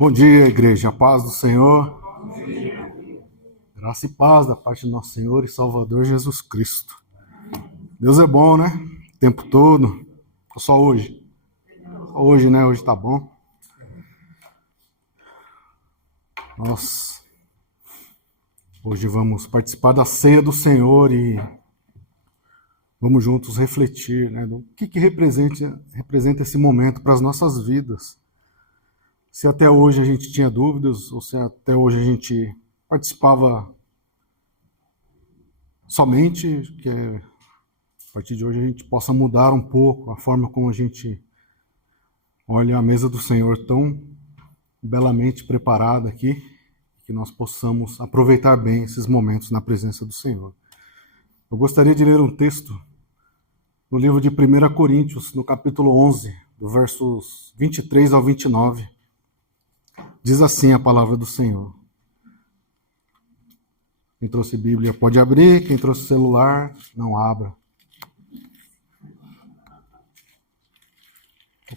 Bom dia, igreja. A paz do Senhor. Graça e paz da parte do nosso Senhor e Salvador Jesus Cristo. Deus é bom, né? O tempo todo. Só hoje. Só hoje, né? Hoje tá bom. Nós hoje vamos participar da ceia do Senhor e vamos juntos refletir, né? Do que representa esse momento para as nossas vidas. Se até hoje a gente tinha dúvidas, ou se até hoje a gente participava somente, que a partir de hoje a gente possa mudar um pouco a forma como a gente olha a mesa do Senhor tão belamente preparada aqui, que nós possamos aproveitar bem esses momentos na presença do Senhor. Eu gostaria de ler um texto no livro de 1 Coríntios, no capítulo 11, do versos 23 ao 29. Diz assim a palavra do Senhor. Quem trouxe Bíblia pode abrir, quem trouxe celular, não abra.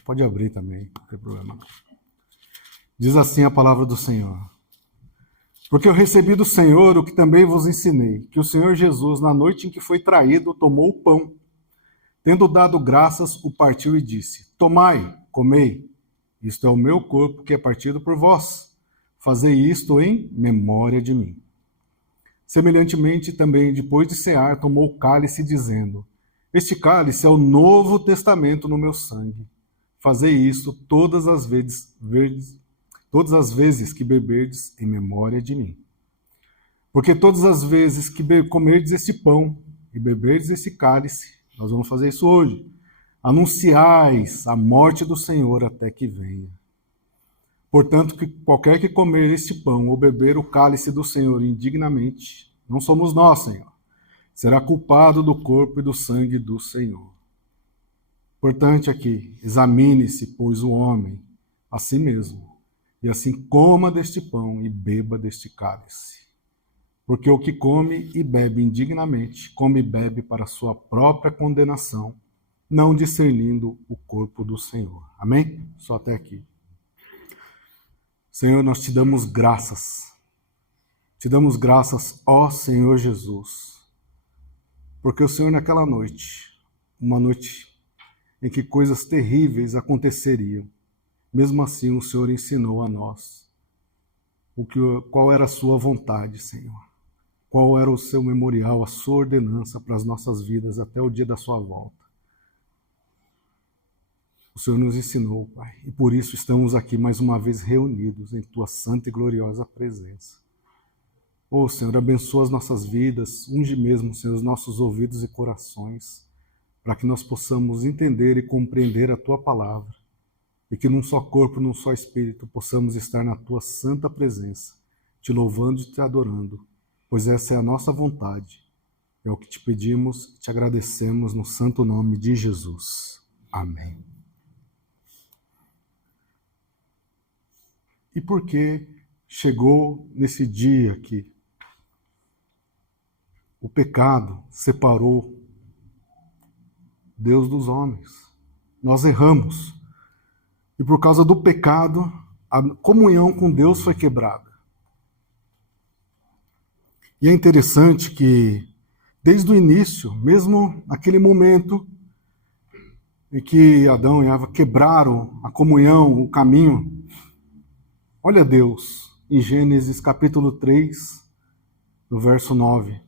Pode abrir também, não tem problema. Diz assim a palavra do Senhor. Porque eu recebi do Senhor o que também vos ensinei, que o Senhor Jesus, na noite em que foi traído, tomou o pão. Tendo dado graças, o partiu e disse: Tomai, comei. Isto é o meu corpo que é partido por vós. Fazei isto em memória de mim. Semelhantemente, também, depois de cear, tomou o cálice, dizendo: Este cálice é o novo testamento no meu sangue. Fazei isto todas as vezes que beberdes em memória de mim. Porque todas as vezes que comerdes este pão e beberdes este cálice, nós vamos fazer isso hoje, anunciais a morte do Senhor até que venha. Portanto, que qualquer que comer este pão ou beber o cálice do Senhor indignamente, não somos nós, Senhor, será culpado do corpo e do sangue do Senhor. Portanto, aqui, examine-se, pois, o homem a si mesmo, e assim coma deste pão e beba deste cálice. Porque o que come e bebe indignamente, come e bebe para a sua própria condenação, não discernindo o corpo do Senhor. Amém? Só até aqui. Senhor, nós te damos graças. Te damos graças, ó Senhor Jesus. Porque o Senhor naquela noite, uma noite em que coisas terríveis aconteceriam, mesmo assim o Senhor ensinou a nós qual era a sua vontade, Senhor. Qual era o seu memorial, a sua ordenança para as nossas vidas até o dia da sua volta. O Senhor nos ensinou, Pai, e por isso estamos aqui mais uma vez reunidos em Tua santa e gloriosa presença. Ô Senhor, abençoa as nossas vidas, unge mesmo, Senhor, os nossos ouvidos e corações, para que nós possamos entender e compreender a Tua palavra, e que num só corpo, num só espírito, possamos estar na Tua santa presença, te louvando e te adorando, pois essa é a nossa vontade. É o que te pedimos e te agradecemos no santo nome de Jesus. Amém. E por que chegou nesse dia que o pecado separou Deus dos homens? Nós erramos. E por causa do pecado, a comunhão com Deus foi quebrada. E é interessante que, desde o início, mesmo naquele momento em que Adão e Eva quebraram a comunhão, o caminho, olha Deus, em Gênesis capítulo 3, no verso 9.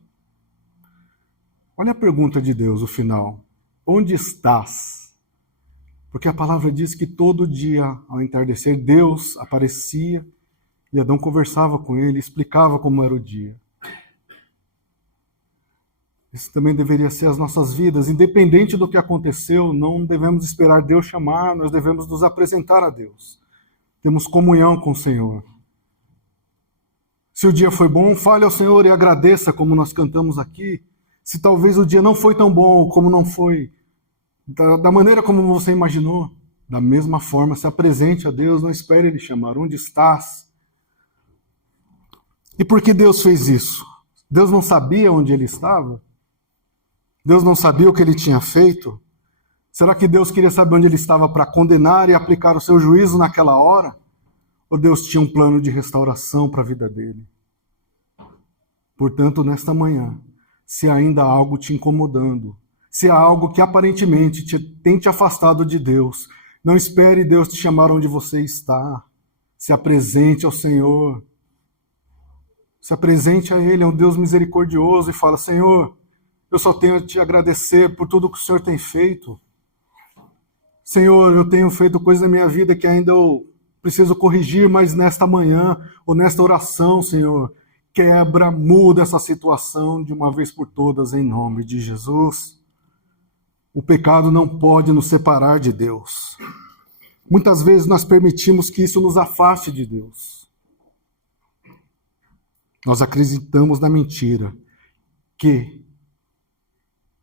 Olha a pergunta de Deus, o final. Onde estás? Porque a palavra diz que todo dia, ao entardecer, Deus aparecia e Adão conversava com ele, explicava como era o dia. Isso também deveria ser as nossas vidas. Independente do que aconteceu, não devemos esperar Deus chamar, nós devemos nos apresentar a Deus. Temos comunhão com o Senhor. Se o dia foi bom, fale ao Senhor e agradeça, como nós cantamos aqui. Se talvez o dia não foi tão bom, como não foi, da maneira como você imaginou, da mesma forma, se apresente a Deus, não espere Ele chamar. Onde estás? E por que Deus fez isso? Deus não sabia onde Ele estava? Deus não sabia o que Ele tinha feito? Será que Deus queria saber onde Ele estava para condenar e aplicar o seu juízo naquela hora? ou Deus tinha um plano de restauração para a vida dele? Portanto, nesta manhã, se ainda há algo te incomodando, se há algo que aparentemente tem te afastado de Deus, não espere Deus te chamar onde você está. Se apresente ao Senhor. Se apresente a Ele, é um Deus misericordioso, e fala: Senhor, eu só tenho a te agradecer por tudo que o Senhor tem feito. Senhor, eu tenho feito coisas na minha vida que ainda eu preciso corrigir, mas nesta manhã, ou nesta oração, Senhor, quebra, muda essa situação de uma vez por todas, em nome de Jesus. O pecado não pode nos separar de Deus. Muitas vezes nós permitimos que isso nos afaste de Deus. Nós acreditamos na mentira que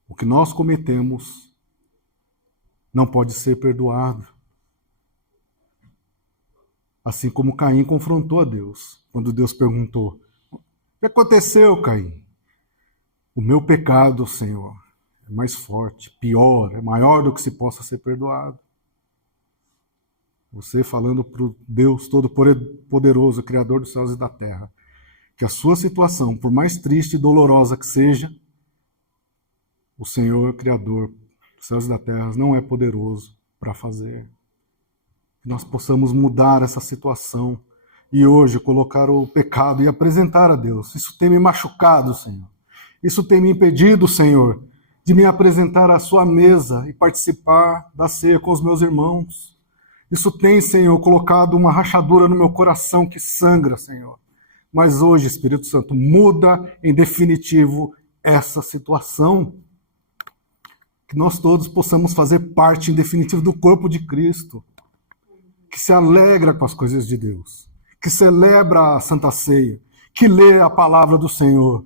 o que nós cometemos não pode ser perdoado. Assim como Caim confrontou a Deus, quando Deus perguntou: o que aconteceu, Caim? O meu pecado, Senhor, é mais forte, pior, é maior do que se possa ser perdoado. Você falando para o Deus Todo-Poderoso, Criador dos céus e da terra, que a sua situação, por mais triste e dolorosa que seja, o Senhor, Criador dos céus e da terra, não é poderoso para fazer. Que nós possamos mudar essa situação e hoje colocar o pecado e apresentar a Deus. Isso tem me machucado, Senhor. Isso tem me impedido, Senhor, de me apresentar à sua mesa e participar da ceia com os meus irmãos. Isso tem, Senhor, colocado uma rachadura no meu coração que sangra, Senhor. Mas hoje, Espírito Santo, muda em definitivo essa situação. Que nós todos possamos fazer parte, em definitivo, do corpo de Cristo, que se alegra com as coisas de Deus, que celebra a Santa Ceia, que lê a palavra do Senhor,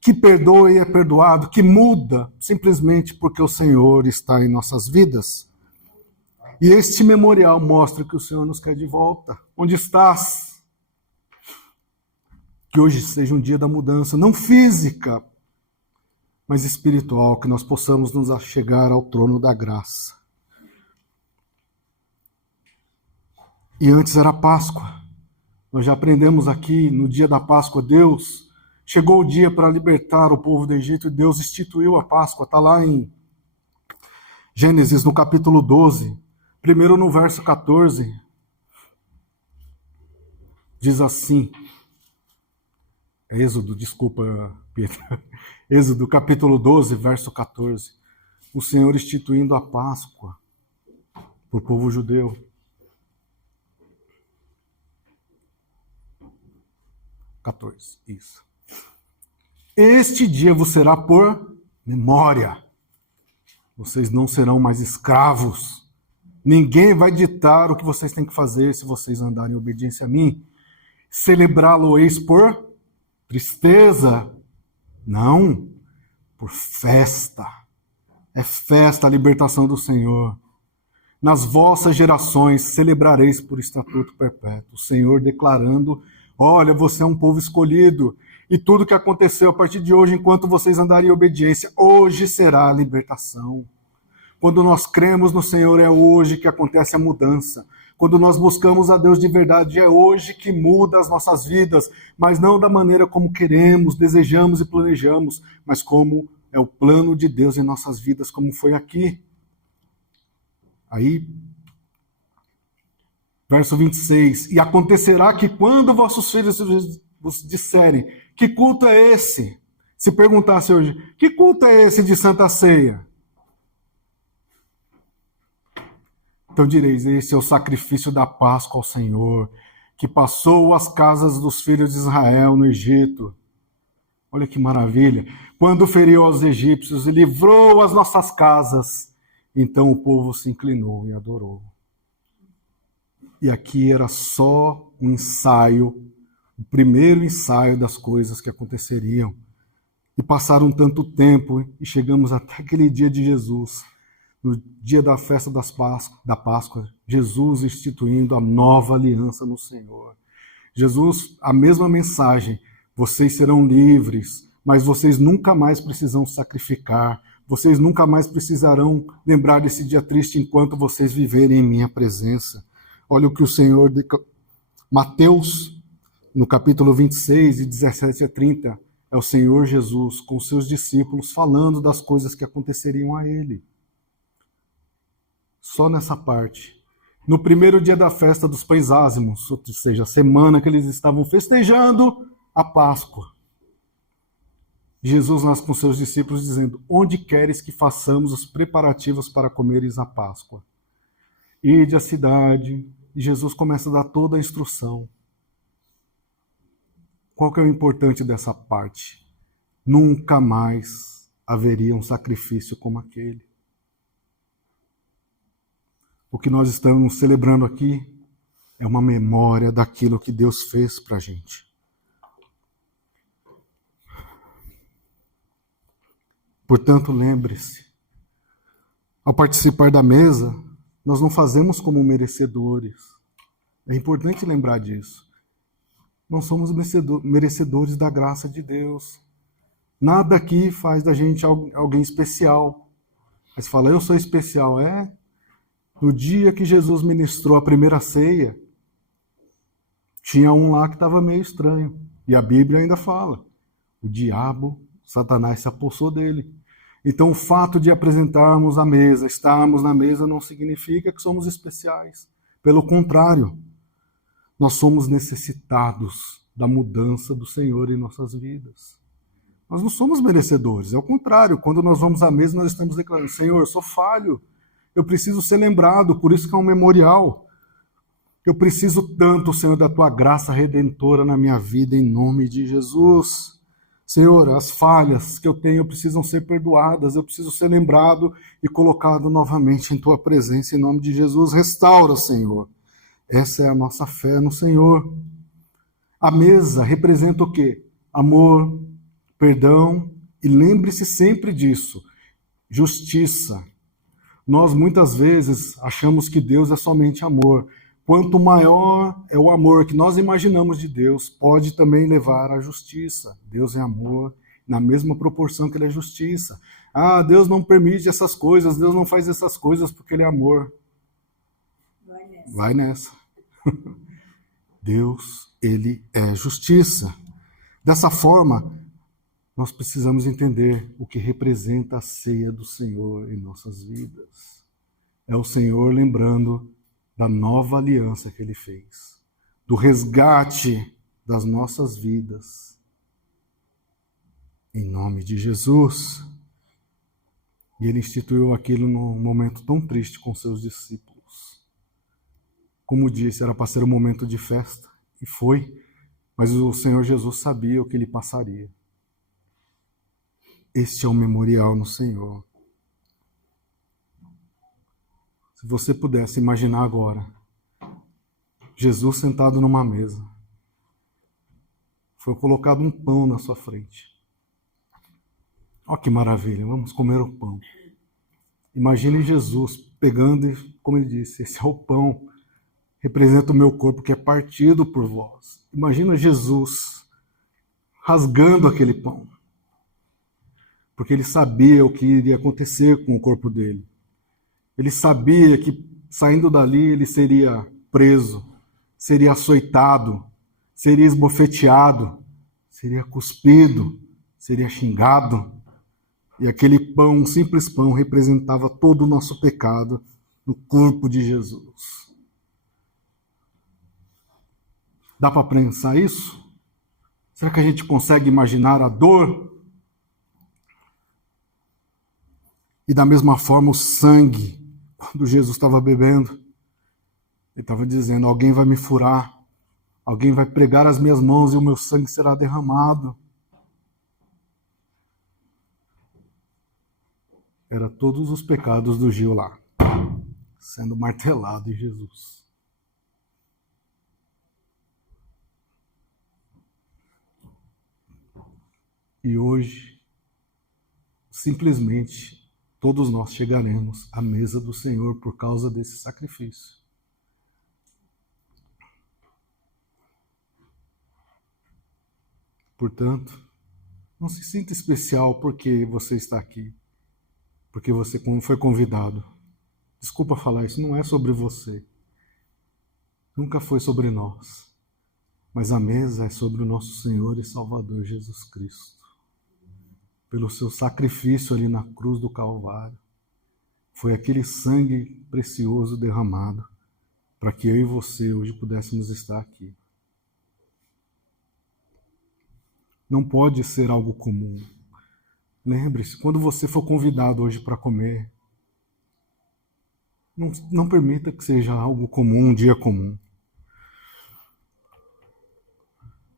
que perdoa e é perdoado, que muda simplesmente porque o Senhor está em nossas vidas. E este memorial mostra que o Senhor nos quer de volta. Onde estás? Que hoje seja um dia da mudança, não física, mas espiritual, que nós possamos nos achegar ao trono da graça. E antes era Páscoa. Nós já aprendemos aqui, no dia da Páscoa, Deus chegou o dia para libertar o povo do Egito e Deus instituiu a Páscoa. Está lá em Gênesis, no capítulo 12. Primeiro no verso 14, diz assim, Êxodo, desculpa, Pedro, Êxodo capítulo 12, verso 14, o Senhor instituindo a Páscoa para o povo judeu. Isso. Este dia vos será por memória. Vocês não serão mais escravos. Ninguém vai ditar o que vocês têm que fazer se vocês andarem em obediência a mim. Celebrá-lo-eis por tristeza? Não, por festa. É festa a libertação do Senhor. Nas vossas gerações celebrareis por estatuto perpétuo. O Senhor declarando: olha, você é um povo escolhido. E tudo que aconteceu a partir de hoje, enquanto vocês andarem em obediência, hoje será a libertação. Quando nós cremos no Senhor, é hoje que acontece a mudança. Quando nós buscamos a Deus de verdade, é hoje que muda as nossas vidas, mas não da maneira como queremos, desejamos e planejamos, mas como é o plano de Deus em nossas vidas, como foi aqui. Aí, verso 26, e acontecerá que quando vossos filhos vos disserem: que culto é esse? Se perguntasse hoje: que culto é esse de Santa Ceia? Então direis: esse é o sacrifício da Páscoa ao Senhor, que passou as casas dos filhos de Israel no Egito. Olha que maravilha! Quando feriu aos egípcios e livrou as nossas casas, então o povo se inclinou e adorou. E aqui era só um ensaio, o primeiro ensaio das coisas que aconteceriam. E passaram tanto tempo e chegamos até aquele dia de Jesus. No dia da festa da Páscoa, Jesus instituindo a nova aliança no Senhor. Jesus, a mesma mensagem: vocês serão livres, mas vocês nunca mais precisam sacrificar, vocês nunca mais precisarão lembrar desse dia triste enquanto vocês viverem em minha presença. Olha o que o Senhor Mateus, no capítulo 26, de 17 a 30, é o Senhor Jesus com seus discípulos falando das coisas que aconteceriam a ele. Só nessa parte. No primeiro dia da festa dos pães ázimos, ou seja, a semana que eles estavam festejando a Páscoa, Jesus nasce com seus discípulos dizendo: onde queres que façamos os preparativos para comeres a Páscoa? Ide à cidade, e Jesus começa a dar toda a instrução. Qual que é o importante dessa parte? Nunca mais haveria um sacrifício como aquele. O que nós estamos celebrando aqui é uma memória daquilo que Deus fez para a gente. Portanto, lembre-se, ao participar da mesa, nós não fazemos como merecedores. É importante lembrar disso. Não somos merecedores da graça de Deus. Nada aqui faz da gente alguém especial. Mas fala, eu sou especial. No dia que Jesus ministrou a primeira ceia, tinha um lá que estava meio estranho. E a Bíblia ainda fala, o diabo, Satanás, se apossou dele. Então o fato de apresentarmos a mesa, estarmos na mesa, não significa que somos especiais. Pelo contrário, nós somos necessitados da mudança do Senhor em nossas vidas. Nós não somos merecedores, é o contrário. Quando nós vamos à mesa, nós estamos declarando, Senhor, eu sou falho, eu preciso ser lembrado, por isso que é um memorial. Eu preciso tanto, Senhor, da Tua graça redentora na minha vida, em nome de Jesus. Senhor, as falhas que eu tenho precisam ser perdoadas, eu preciso ser lembrado e colocado novamente em Tua presença, em nome de Jesus. Restaura, Senhor. Essa é a nossa fé no Senhor. A mesa representa o quê? Amor, perdão, e lembre-se sempre disso, justiça. Nós muitas vezes achamos que Deus é somente amor. Quanto maior é o amor que nós imaginamos de Deus, pode também levar à justiça. Deus é amor, na mesma proporção que Ele é justiça. Deus não permite essas coisas, Deus não faz essas coisas porque Ele é amor. Vai nessa. Deus, Ele é justiça. Dessa forma, nós precisamos entender o que representa a ceia do Senhor em nossas vidas. É o Senhor lembrando da nova aliança que Ele fez, do resgate das nossas vidas. Em nome de Jesus. E Ele instituiu aquilo num momento tão triste com seus discípulos. Como disse, era para ser um momento de festa, e foi, mas o Senhor Jesus sabia o que Ele passaria. Este é um memorial no Senhor. Se você pudesse imaginar agora, Jesus sentado numa mesa, foi colocado um pão na sua frente. Olha que maravilha, vamos comer o pão. Imagine Jesus pegando e, como Ele disse, esse é o pão, representa o meu corpo que é partido por vós. Imagina Jesus rasgando aquele pão, porque Ele sabia o que iria acontecer com o corpo dele. Ele sabia que, saindo dali, ele seria preso, seria açoitado, seria esbofeteado, seria cuspido, seria xingado. E aquele pão, um simples pão, representava todo o nosso pecado no corpo de Jesus. Dá para pensar isso? Será que a gente consegue imaginar a dor? E da mesma forma o sangue, quando Jesus estava bebendo, Ele estava dizendo, alguém vai me furar, alguém vai pregar as minhas mãos e o meu sangue será derramado. Era todos os pecados do Gil lá, sendo martelado em Jesus. E hoje, simplesmente, todos nós chegaremos à mesa do Senhor por causa desse sacrifício. Portanto, não se sinta especial porque você está aqui, porque você foi convidado. Desculpa falar isso, não é sobre você. Nunca foi sobre nós. mas a mesa é sobre o nosso Senhor e Salvador Jesus Cristo. Pelo seu sacrifício ali na cruz do Calvário, foi aquele sangue precioso derramado para que eu e você hoje pudéssemos estar aqui. Não pode ser algo comum. Lembre-se, quando você for convidado hoje para comer, não permita que seja algo comum, um dia comum.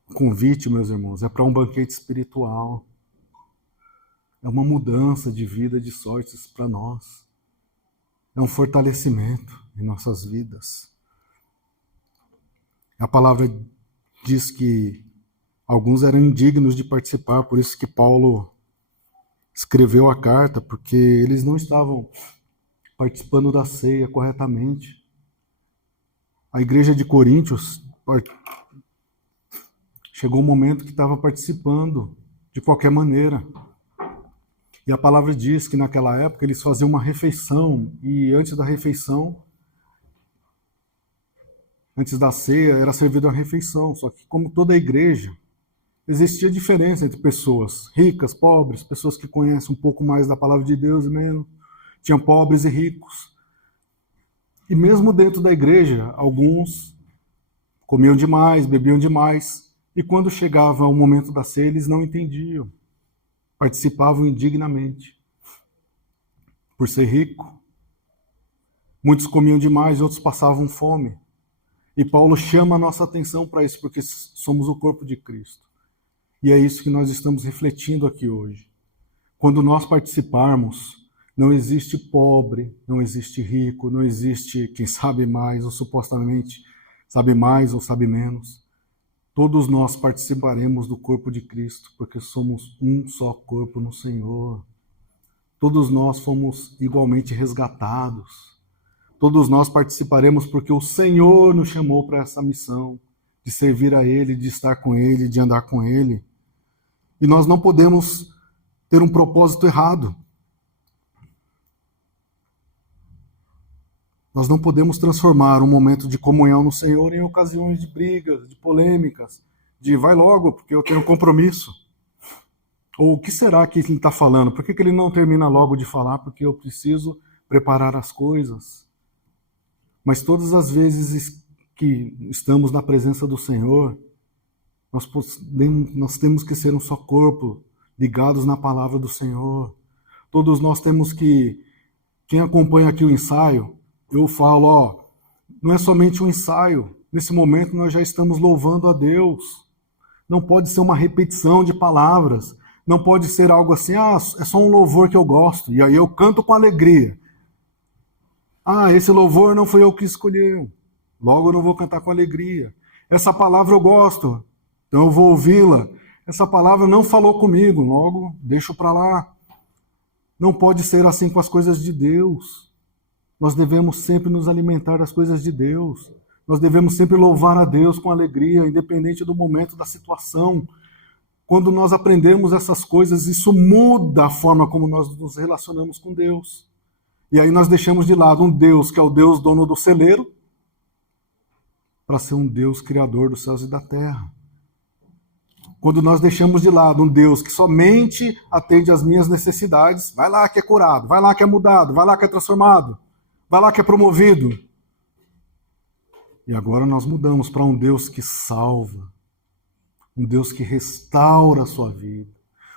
O convite, meus irmãos, é para um banquete espiritual. É uma mudança de vida, de sortes para nós. É um fortalecimento em nossas vidas. A palavra diz que alguns eram indignos de participar, por isso que Paulo escreveu a carta, porque eles não estavam participando da ceia corretamente. A igreja de Coríntios chegou um momento que estava participando de qualquer maneira. E a palavra diz que naquela época eles faziam uma refeição, e antes da refeição, antes da ceia, era servida a refeição. Só que, como toda a igreja, existia diferença entre pessoas ricas, pobres, pessoas que conhecem um pouco mais da palavra de Deus e menos. Tinham pobres e ricos. E mesmo dentro da igreja, alguns comiam demais, bebiam demais. E quando chegava o momento da ceia, eles não entendiam. Participavam indignamente. Por ser rico. Muitos comiam demais, outros passavam fome. E Paulo chama a nossa atenção para isso, porque somos o corpo de Cristo. E é isso que nós estamos refletindo aqui hoje. Quando nós participarmos, não existe pobre, não existe rico, não existe quem sabe mais ou supostamente sabe mais ou sabe menos. Todos nós participaremos do corpo de Cristo, porque somos um só corpo no Senhor. Todos nós fomos igualmente resgatados. Todos nós participaremos porque o Senhor nos chamou para essa missão, de servir a Ele, de estar com Ele, de andar com Ele. E nós não podemos ter um propósito errado. Nós não podemos transformar um momento de comunhão no Senhor em ocasiões de brigas, de polêmicas, de vai logo, porque eu tenho um compromisso. Ou o que será que ele está falando? Por que ele não termina logo de falar? Porque eu preciso preparar as coisas. Mas todas as vezes que estamos na presença do Senhor, nós temos que ser um só corpo, ligados na palavra do Senhor. Todos nós temos que... Quem acompanha aqui o ensaio, eu falo, não é somente um ensaio. Nesse momento nós já estamos louvando a Deus. Não pode ser uma repetição de palavras. Não pode ser algo assim, é só um louvor que eu gosto, e aí eu canto com alegria. Esse louvor não foi eu que escolhi, logo eu não vou cantar com alegria. Essa palavra eu gosto, então eu vou ouvi-la. Essa palavra não falou comigo, logo deixo para lá. Não pode ser assim com as coisas de Deus. Nós devemos sempre nos alimentar das coisas de Deus. Nós devemos sempre louvar a Deus com alegria, independente do momento, da situação. Quando nós aprendemos essas coisas, isso muda a forma como nós nos relacionamos com Deus. E aí nós deixamos de lado um Deus que é o Deus dono do celeiro, para ser um Deus criador dos céus e da terra. Quando nós deixamos de lado um Deus que somente atende às minhas necessidades, vai lá que é curado, vai lá que é mudado, vai lá que é transformado, vai lá que é promovido. E agora nós mudamos para um Deus que salva, um Deus que restaura a sua vida,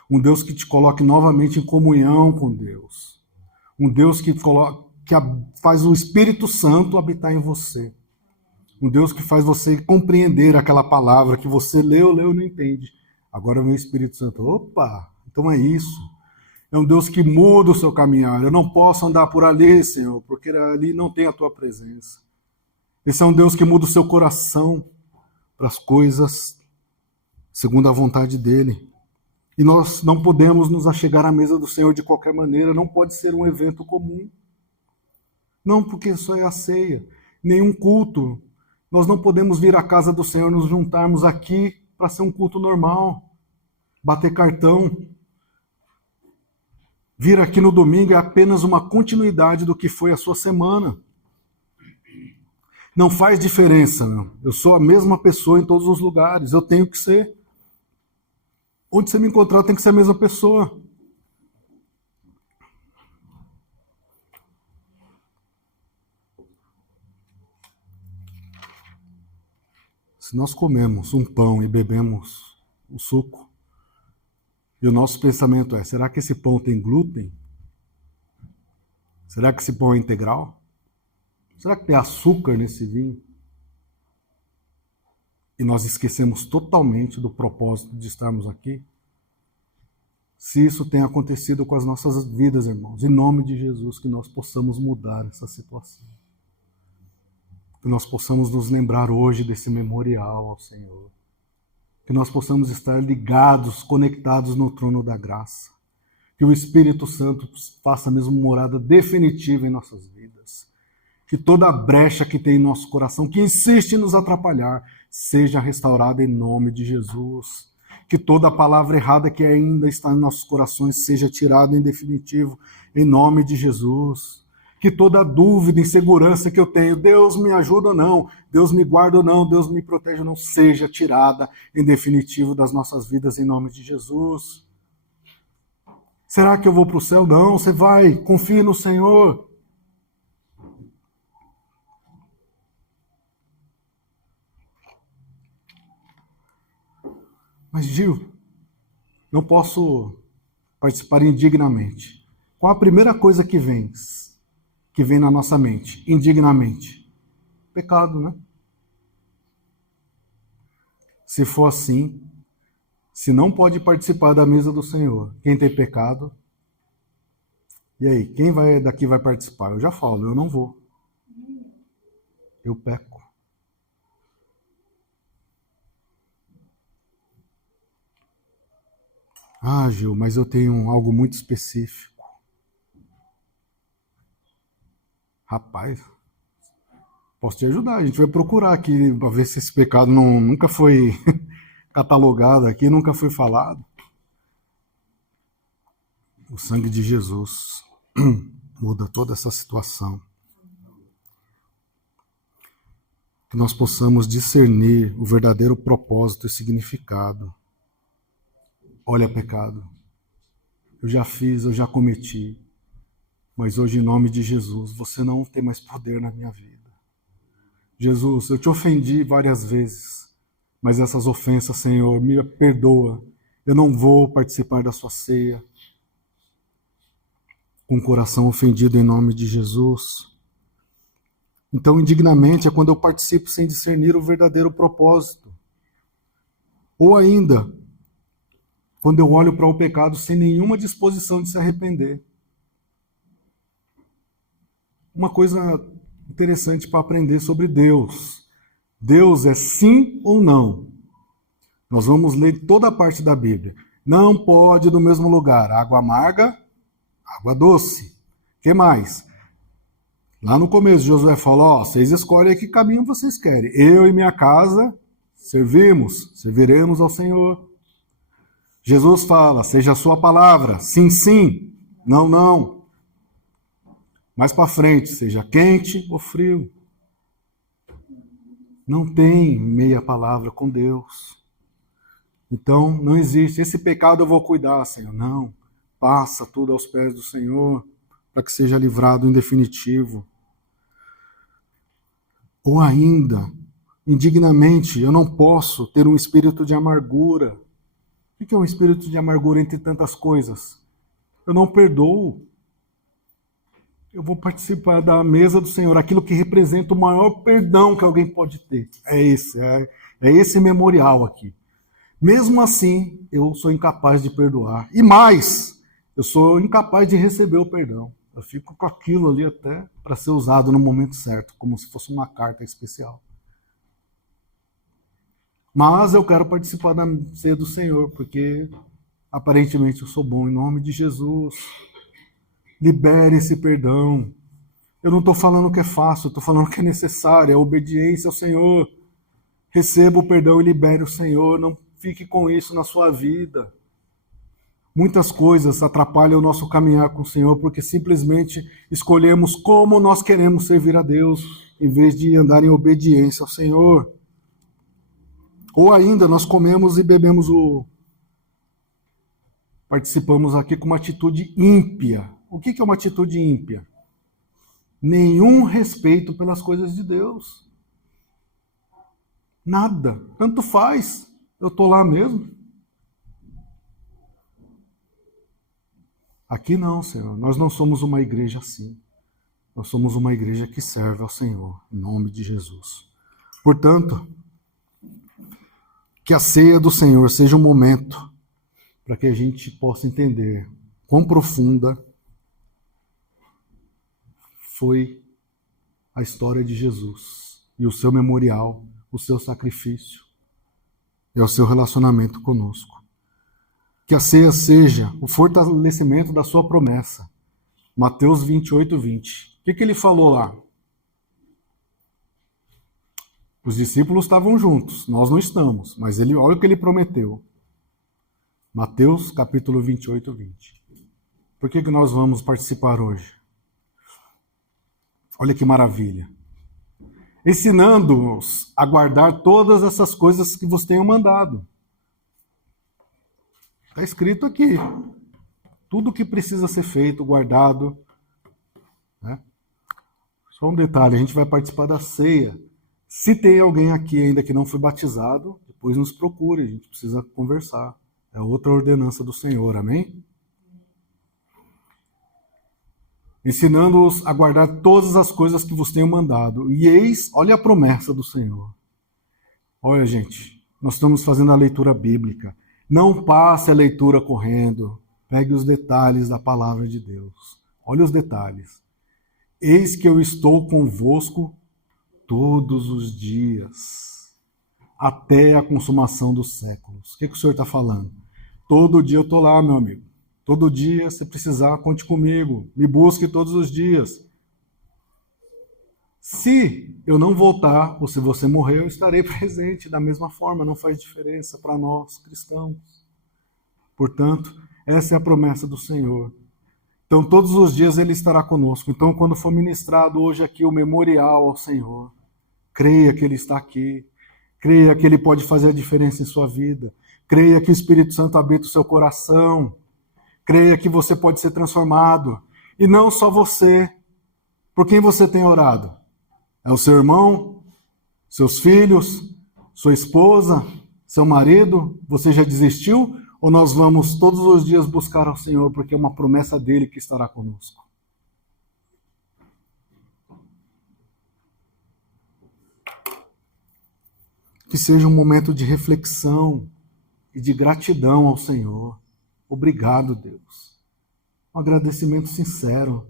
um Deus que te coloque novamente em comunhão com Deus, um Deus que faz o Espírito Santo habitar em você, um Deus que faz você compreender aquela palavra que você leu e não entende. Agora vem o Espírito Santo, opa, então é isso. É um Deus que muda o seu caminhar. Eu não posso andar por ali, Senhor, porque ali não tem a tua presença. Esse é um Deus que muda o seu coração para as coisas segundo a vontade dele. E nós não podemos nos achegar à mesa do Senhor de qualquer maneira, não pode ser um evento comum. Não, porque isso é a ceia, nenhum culto. Nós não podemos vir à casa do Senhor, nos juntarmos aqui para ser um culto normal, bater cartão. Vir aqui no domingo é apenas uma continuidade do que foi a sua semana. Não faz diferença, não. Eu sou a mesma pessoa em todos os lugares. Eu tenho que ser. Onde você me encontrar, tem que ser a mesma pessoa. Se nós comemos um pão e bebemos o suco, e o nosso pensamento é, será que esse pão tem glúten? Será que esse pão é integral? Será que tem açúcar nesse vinho? E nós esquecemos totalmente do propósito de estarmos aqui? Se isso tem acontecido com as nossas vidas, irmãos, em nome de Jesus, que nós possamos mudar essa situação. Que nós possamos nos lembrar hoje desse memorial ao Senhor. Que nós possamos estar ligados, conectados no trono da graça. Que o Espírito Santo faça mesmo morada definitiva em nossas vidas. Que toda brecha que tem em nosso coração, que insiste em nos atrapalhar, seja restaurada em nome de Jesus. Que toda palavra errada que ainda está em nossos corações seja tirada em definitivo, em nome de Jesus. Que toda dúvida, insegurança que eu tenho, Deus me ajuda ou não, Deus me guarda ou não, Deus me protege ou não, seja tirada em definitivo das nossas vidas, em nome de Jesus. Será que eu vou para o céu? Não, você vai, confie no Senhor. Mas, Gil, não posso participar indignamente. Qual a primeira coisa que vem na nossa mente, indignamente? Pecado, né? Se for assim, se não pode participar da mesa do Senhor, quem tem pecado, e aí, quem daqui vai participar? Eu já falo, eu não vou. Eu peco. Ah, Gil, mas eu tenho algo muito específico. Rapaz, posso te ajudar. A gente vai procurar aqui para ver se esse pecado nunca foi catalogado aqui, nunca foi falado. O sangue de Jesus muda toda essa situação. Que nós possamos discernir o verdadeiro propósito e significado. Olha, pecado, eu já fiz, eu já cometi, mas hoje, em nome de Jesus, você não tem mais poder na minha vida. Jesus, eu te ofendi várias vezes, mas essas ofensas, Senhor, me perdoa. Eu não vou participar da sua ceia com o coração ofendido em nome de Jesus. Então, indignamente, é quando eu participo sem discernir o verdadeiro propósito. Ou ainda, quando eu olho para o pecado sem nenhuma disposição de se arrepender. Uma coisa interessante para aprender sobre Deus. Deus é sim ou não? Nós vamos ler toda a parte da Bíblia. Não pode no mesmo lugar água amarga, água doce. O que mais? Lá no começo, Josué falou, vocês escolhem que caminho vocês querem. Eu e minha casa serviremos ao Senhor. Jesus fala, seja a sua palavra, sim, sim, não, não. Mais para frente, seja quente ou frio. Não tem meia palavra com Deus. Então, não existe. Esse pecado eu vou cuidar, Senhor. Não. Passa tudo aos pés do Senhor, para que seja livrado em definitivo. Ou ainda, indignamente, eu não posso ter um espírito de amargura. O que é um espírito de amargura entre tantas coisas? Eu não perdoo. Eu vou participar da mesa do Senhor, aquilo que representa o maior perdão que alguém pode ter. É esse memorial aqui. Mesmo assim, eu sou incapaz de perdoar. E mais, eu sou incapaz de receber o perdão. Eu fico com aquilo ali até para ser usado no momento certo, como se fosse uma carta especial. Mas eu quero participar da ceia do Senhor, porque aparentemente eu sou bom, em nome de Jesus. Libere esse perdão. Eu não estou falando que é fácil, eu estou falando que é necessário, é obediência ao Senhor. Receba o perdão e libere o Senhor, não fique com isso na sua vida. Muitas coisas atrapalham o nosso caminhar com o Senhor, porque simplesmente escolhemos como nós queremos servir a Deus, em vez de andar em obediência ao Senhor. Ou ainda, nós comemos e bebemos participamos aqui com uma atitude ímpia. O que é uma atitude ímpia? Nenhum respeito pelas coisas de Deus. Nada. Tanto faz. Eu estou lá mesmo. Aqui não, Senhor. Nós não somos uma igreja assim. Nós somos uma igreja que serve ao Senhor, em nome de Jesus. Portanto, que a ceia do Senhor seja um momento para que a gente possa entender quão profunda foi a história de Jesus e o seu memorial, o seu sacrifício e o seu relacionamento conosco. Que a ceia seja o fortalecimento da sua promessa. Mateus 28, 20. O que ele falou lá? Os discípulos estavam juntos, nós não estamos, mas olha o que ele prometeu. Mateus capítulo 28, 20. Por que nós vamos participar hoje? Olha que maravilha. Ensinando-os a guardar todas essas coisas que vos tenho mandado. Está escrito aqui. Tudo que precisa ser feito, guardado. Né? Só um detalhe, a gente vai participar da ceia. Se tem alguém aqui ainda que não foi batizado, depois nos procure, a gente precisa conversar. É outra ordenança do Senhor, amém? Ensinando-os a guardar todas as coisas que vos tenho mandado. E eis, olha a promessa do Senhor. Olha, gente, nós estamos fazendo a leitura bíblica. Não passe a leitura correndo. Pegue os detalhes da palavra de Deus. Olha os detalhes. Eis que eu estou convosco todos os dias, até a consumação dos séculos. O que o Senhor está falando? Todo dia eu estou lá, meu amigo. Todo dia, se precisar, conte comigo. Me busque todos os dias. Se eu não voltar, ou se você morrer, eu estarei presente da mesma forma. Não faz diferença para nós, cristãos. Portanto, essa é a promessa do Senhor. Então, todos os dias Ele estará conosco. Então, quando for ministrado hoje aqui o memorial ao Senhor, creia que Ele está aqui. Creia que Ele pode fazer a diferença em sua vida. Creia que o Espírito Santo habita o seu coração. Creia que você pode ser transformado. E não só você. Por quem você tem orado? É o seu irmão? Seus filhos? Sua esposa? Seu marido? Você já desistiu? Ou nós vamos todos os dias buscar ao Senhor, porque é uma promessa dele que estará conosco? Que seja um momento de reflexão e de gratidão ao Senhor. Obrigado, Deus. Um agradecimento sincero.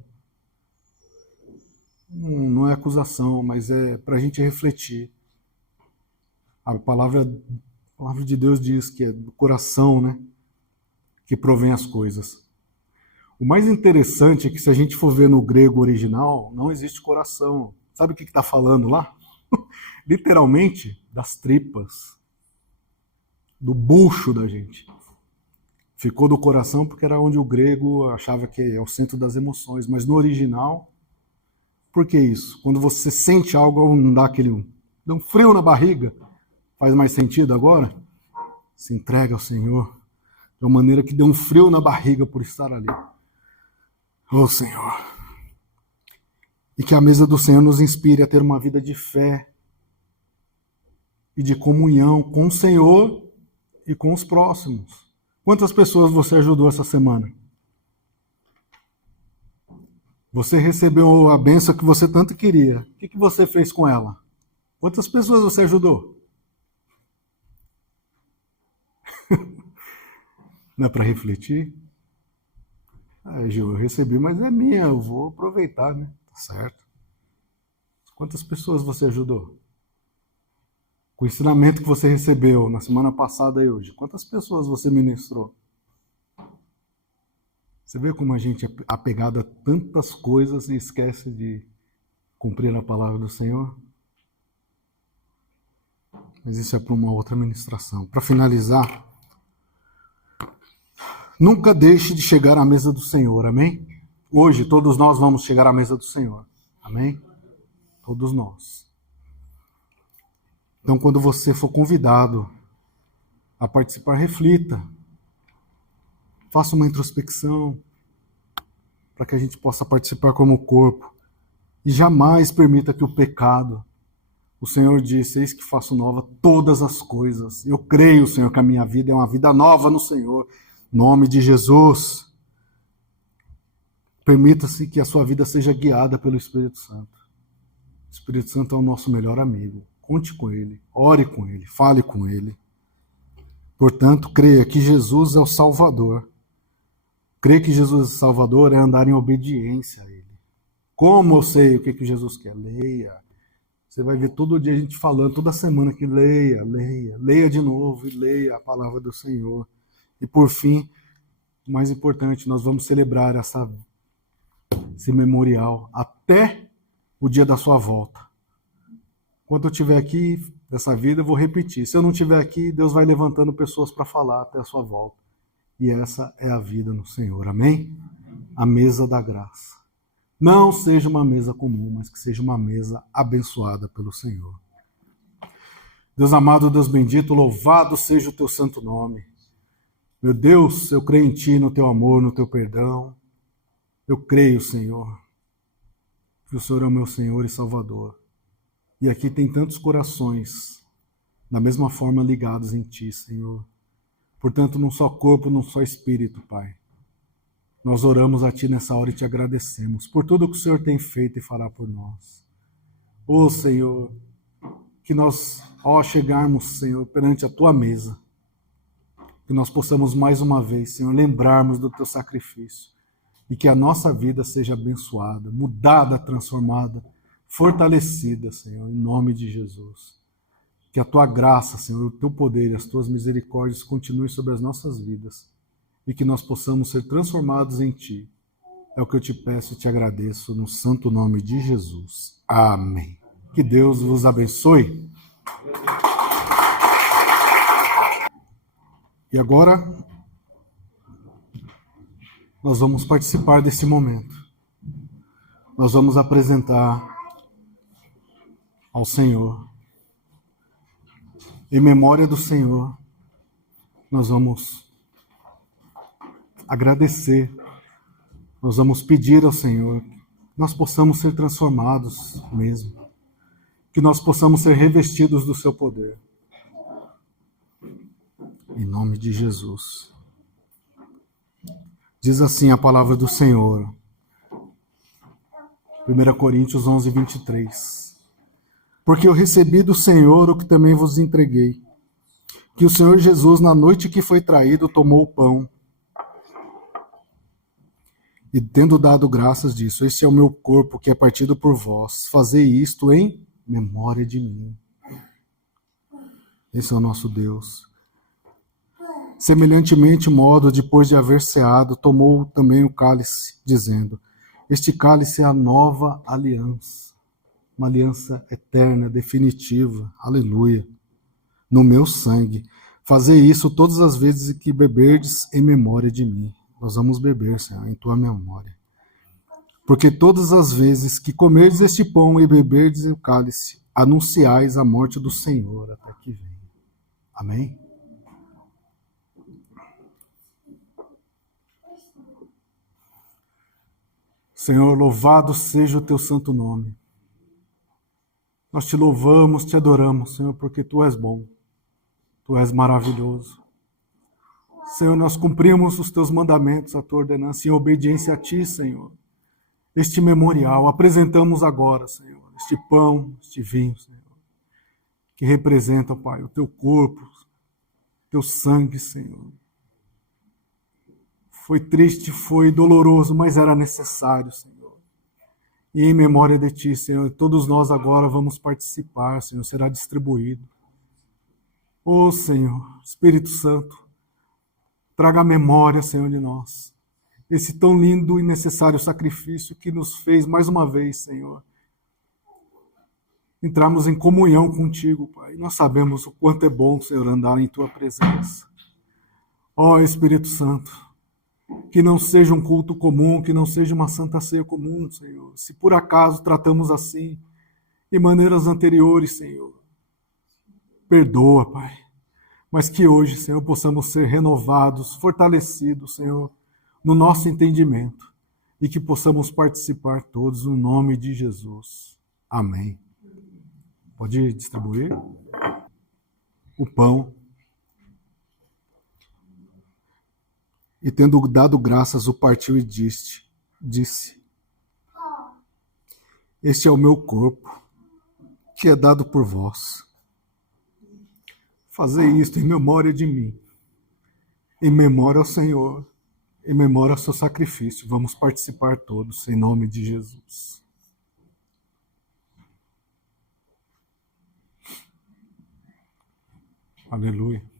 Não é acusação, mas é para a gente refletir. A palavra de Deus diz que é do coração, né, que provém as coisas. O mais interessante é que se a gente for ver no grego original, não existe coração. Sabe o que está falando lá? Literalmente, das tripas, do bucho da gente. Ficou do coração porque era onde o grego achava que é o centro das emoções, mas no original, por que isso? Quando você sente algo, não dá dá um frio na barriga. Faz mais sentido agora? Se entrega ao Senhor de uma maneira que dê um frio na barriga por estar ali. Oh, Senhor. E que a mesa do Senhor nos inspire a ter uma vida de fé e de comunhão com o Senhor e com os próximos. Quantas pessoas você ajudou essa semana? Você recebeu a bênção que você tanto queria. O que você fez com ela? Quantas pessoas você ajudou? Não é para refletir? Gil, eu recebi, mas é minha, eu vou aproveitar, né? Tá certo. Quantas pessoas você ajudou? Com o ensinamento que você recebeu na semana passada e hoje, quantas pessoas você ministrou? Você vê como a gente é apegado a tantas coisas e esquece de cumprir a palavra do Senhor? Mas isso é para uma outra ministração. Para finalizar, nunca deixe de chegar à mesa do Senhor, amém? Hoje todos nós vamos chegar à mesa do Senhor, amém? todos nós. Então, quando você for convidado a participar, reflita, faça uma introspecção, para que a gente possa participar como corpo, e jamais permita que o pecado, o Senhor disse, eis que faço nova todas as coisas. Eu creio, Senhor, que a minha vida é uma vida nova no Senhor. Em nome de Jesus. Permita-se que a sua vida seja guiada pelo Espírito Santo. O Espírito Santo é o nosso melhor amigo. Conte com Ele, ore com Ele, fale com Ele. Portanto, creia que Jesus é o Salvador. Crer que Jesus é o Salvador é andar em obediência a Ele. Como eu sei o que Jesus quer? Leia. Você vai ver todo dia a gente falando, toda semana que leia, leia, leia de novo e leia a palavra do Senhor. E por fim, o mais importante, nós vamos celebrar esse memorial até o dia da sua volta. Quando eu estiver aqui, dessa vida, eu vou repetir. Se eu não estiver aqui, Deus vai levantando pessoas para falar até a sua volta. E essa é a vida no Senhor. Amém? A mesa da graça. Não seja uma mesa comum, mas que seja uma mesa abençoada pelo Senhor. Deus amado, Deus bendito, louvado seja o teu santo nome. Meu Deus, eu creio em ti, no teu amor, no teu perdão. Eu creio, Senhor, que o Senhor é o meu Senhor e Salvador. E aqui tem tantos corações, da mesma forma ligados em ti, Senhor. Portanto, num só corpo, num só espírito, Pai. Nós oramos a Ti nessa hora e Te agradecemos por tudo que o Senhor tem feito e fará por nós. Ô Senhor, que nós, ao chegarmos, Senhor, perante a Tua mesa, que nós possamos mais uma vez, Senhor, lembrarmos do Teu sacrifício e que a nossa vida seja abençoada, mudada, transformada, fortalecida, Senhor, em nome de Jesus. Que a Tua graça, Senhor, o Teu poder e as Tuas misericórdias continuem sobre as nossas vidas e que nós possamos ser transformados em Ti. É o que eu te peço e te agradeço no santo nome de Jesus. Amém. Que Deus vos abençoe. E agora, nós vamos participar desse momento. Nós vamos apresentar ao Senhor. Em memória do Senhor, nós vamos agradecer, nós vamos pedir ao Senhor que nós possamos ser transformados mesmo, que nós possamos ser revestidos do seu poder. Em nome de Jesus. Diz assim a palavra do Senhor, 1 Coríntios 11, 23. Porque eu recebi do Senhor o que também vos entreguei, que o Senhor Jesus, na noite que foi traído, tomou o pão, e tendo dado graças disso, este é o meu corpo que é partido por vós, fazei isto em memória de mim. Esse é o nosso Deus. Semelhantemente, modo, depois de haver ceado, tomou também o cálice, dizendo, este cálice é a nova aliança, uma aliança eterna, definitiva, aleluia, no meu sangue. Fazei isso todas as vezes que beberdes em memória de mim. Nós vamos beber, Senhor, em tua memória. Porque todas as vezes que comerdes este pão e beberdes o cálice, anunciais a morte do Senhor até que venha. Amém? Senhor, louvado seja o teu santo nome. Nós te louvamos, te adoramos, Senhor, porque tu és bom, tu és maravilhoso. Senhor, nós cumprimos os teus mandamentos, a tua ordenança, em obediência a ti, Senhor. Este memorial, apresentamos agora, Senhor, este pão, este vinho, Senhor, que representa, Pai, o teu corpo, teu sangue, Senhor. Foi triste, foi doloroso, mas era necessário, Senhor. E em memória de ti, Senhor, todos nós agora vamos participar, Senhor, será distribuído. Ô, Senhor, Espírito Santo, traga a memória, Senhor, de nós, esse tão lindo e necessário sacrifício que nos fez, mais uma vez, Senhor, entrarmos em comunhão contigo, Pai. Nós sabemos o quanto é bom, Senhor, andar em tua presença. Ó Espírito Santo, que não seja um culto comum, que não seja uma santa ceia comum, Senhor. Se por acaso tratamos assim, em maneiras anteriores, Senhor. Perdoa, Pai. Mas que hoje, Senhor, possamos ser renovados, fortalecidos, Senhor, no nosso entendimento e que possamos participar todos no nome de Jesus. Amém. Pode distribuir o pão. E tendo dado graças, o partiu e disse: este é o meu corpo, que é dado por vós. Fazei isto em memória de mim, em memória ao Senhor, em memória ao seu sacrifício. Vamos participar todos, em nome de Jesus. Aleluia.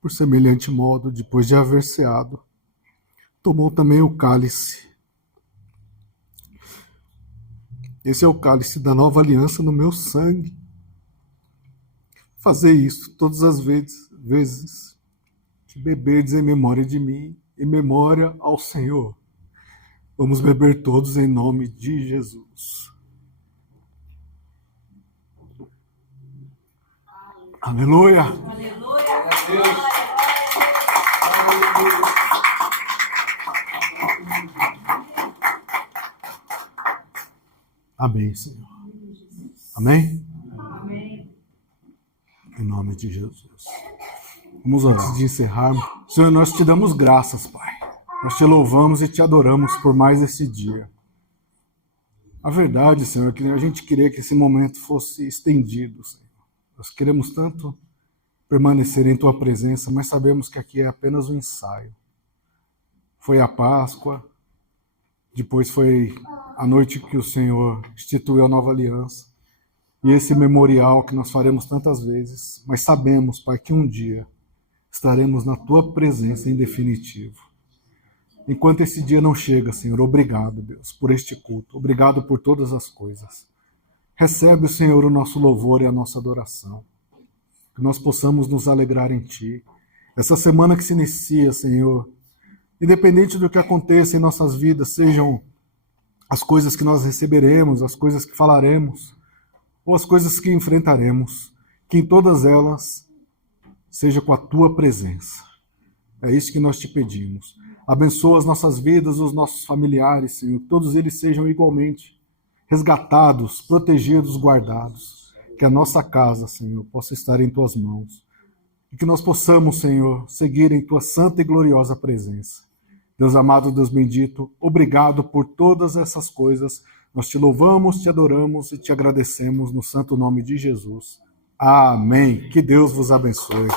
Por semelhante modo, depois de haver ceado, tomou também o cálice. Esse é o cálice da nova aliança no meu sangue. Fazei isso todas as vezes que beberdes em memória de mim, em memória ao Senhor. Vamos beber todos em nome de Jesus. Aleluia! Aleluia! Amém, Senhor. Amém? Amém. Em nome de Jesus. Vamos antes de encerrarmos. Senhor, nós te damos graças, Pai. Nós te louvamos e te adoramos por mais esse dia. A verdade, Senhor, é que a gente queria que esse momento fosse estendido, Senhor. Nós queremos tanto permanecer em tua presença, mas sabemos que aqui é apenas um ensaio. Foi a Páscoa, depois foi a noite que o Senhor instituiu a nova aliança, e esse memorial que nós faremos tantas vezes, mas sabemos, Pai, que um dia estaremos na tua presença em definitivo. Enquanto esse dia não chega, Senhor, obrigado, Deus, por este culto, obrigado por todas as coisas. Recebe, Senhor, o nosso louvor e a nossa adoração. Que nós possamos nos alegrar em Ti. Essa semana que se inicia, Senhor, independente do que aconteça em nossas vidas, sejam as coisas que nós receberemos, as coisas que falaremos, ou as coisas que enfrentaremos, que em todas elas seja com a Tua presença. É isso que nós te pedimos. Abençoa as nossas vidas, os nossos familiares, Senhor, que todos eles sejam igualmente resgatados, protegidos, guardados. Que a nossa casa, Senhor, possa estar em Tuas mãos. E que nós possamos, Senhor, seguir em Tua santa e gloriosa presença. Deus amado, Deus bendito, obrigado por todas essas coisas. Nós te louvamos, te adoramos e te agradecemos no santo nome de Jesus. Amém. Que Deus vos abençoe.